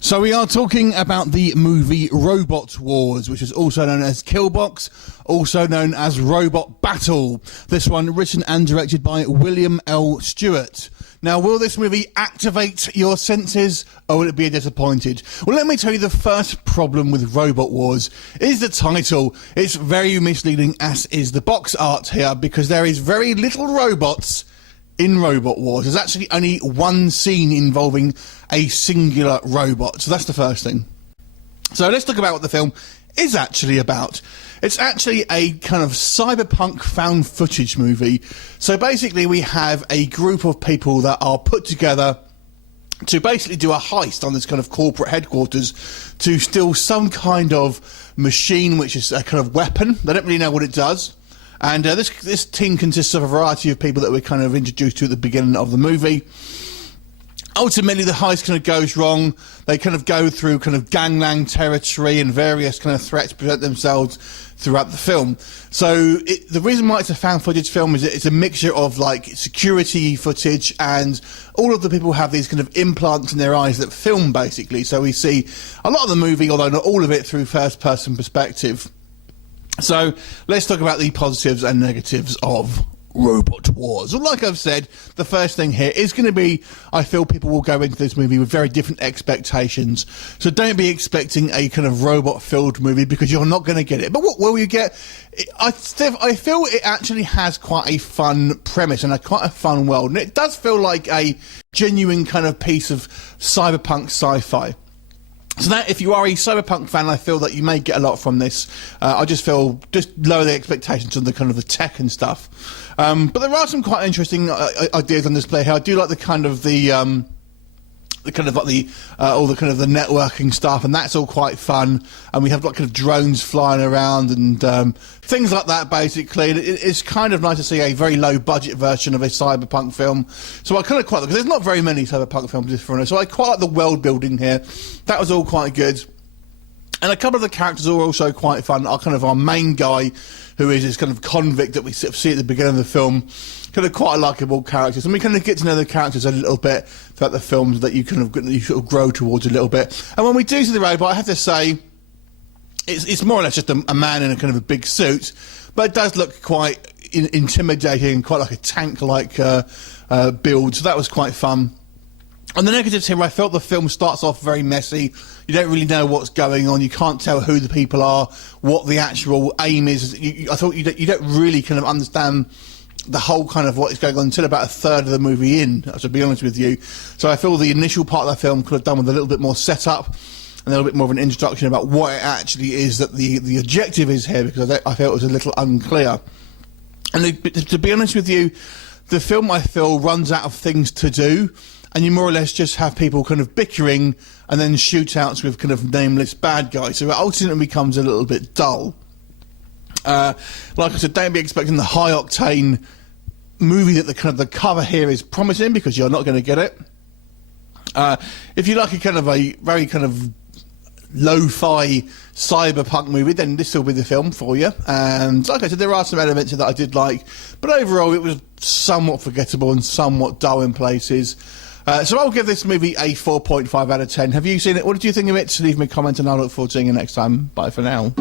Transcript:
So we are talking about the movie Robot Wars, which is also known as KILLBOX, also known as Robot Battle. This one written and directed by William L. Stewart. Now, will this movie activate your senses, or will it be disappointed? Well, let me tell you the first problem with Robot Wars is the title. It's very misleading, as is the box art here, because there is very little robots in Robot Wars. There's actually only one scene involving a singular robot. So that's the first thing. So let's talk about what the film is actually about. It's actually a kind of cyberpunk found footage movie. So basically we have a group of people that are put together to basically do a heist on this kind of corporate headquarters to steal some kind of machine, which is a kind of weapon. They don't really know what it does. And this team consists of a variety of people that we're kind of introduced to at the beginning of the movie. Ultimately, the heist kind of goes wrong. They kind of go through kind of gangland territory, and various kind of threats present themselves throughout the film. So the reason why it's a found footage film is that it's a mixture of like security footage, and all of the people have these kind of implants in their eyes that film basically. So we see a lot of the movie, although not all of it, through first-person perspective. So let's talk about the positives and negatives of Robot Wars. Well, like I've said, the first thing here is going to be, I feel people will go into this movie with very different expectations. So don't be expecting a kind of robot-filled movie, because you're not going to get it. But what will you get? I feel it actually has quite a fun premise and quite a fun world. And it does feel like a genuine kind of piece of cyberpunk sci-fi. So that, if you are a Cyberpunk fan, I feel that you may get a lot from this. I just feel, just lower the expectations on the kind of the tech and stuff. But there are some quite interesting ideas on display here. I do like the kind of all the kind of the networking stuff, and that's all quite fun. And we have like kind of drones flying around and things like that. Basically, it's kind of nice to see a very low budget version of a cyberpunk film. So I kind of quite like, because there's not very many cyberpunk films this for us. So I quite like the world building here. That was all quite good. And a couple of the characters are also quite fun. Our main guy, who is this kind of convict that we sort of see at the beginning of the film, kind of quite likeable characters, and we kind of get to know the characters a little bit throughout the films that you sort of grow towards a little bit. And when we do see the robot, I have to say, it's more or less just a man in a kind of a big suit, but it does look quite intimidating, quite like a tank-like build. So that was quite fun. On the negatives here, I felt the film starts off very messy. You don't really know what's going on. You can't tell who the people are, what the actual aim is. I thought you don't really kind of understand the whole kind of what is going on until about a third of the movie in, to be honest with you. So I feel the initial part of the film could have done with a little bit more setup and a little bit more of an introduction about what it actually is that the objective is here, because I felt it was a little unclear. And to be honest with you, the film, I feel, runs out of things to do, and you more or less just have people kind of bickering and then shootouts with kind of nameless bad guys. So it ultimately becomes a little bit dull. Like I said, don't be expecting the high-octane movie that the cover here is promising, because you're not going to get it. If you like a very kind of lo-fi cyberpunk movie, then this will be the film for you. And like I said, there are some elements that I did like, but overall it was somewhat forgettable and somewhat dull in places. So I'll give this movie a 4.5 out of 10. Have you seen it? What did you think of it? Leave me a comment and I'll look forward to seeing you next time. Bye for now.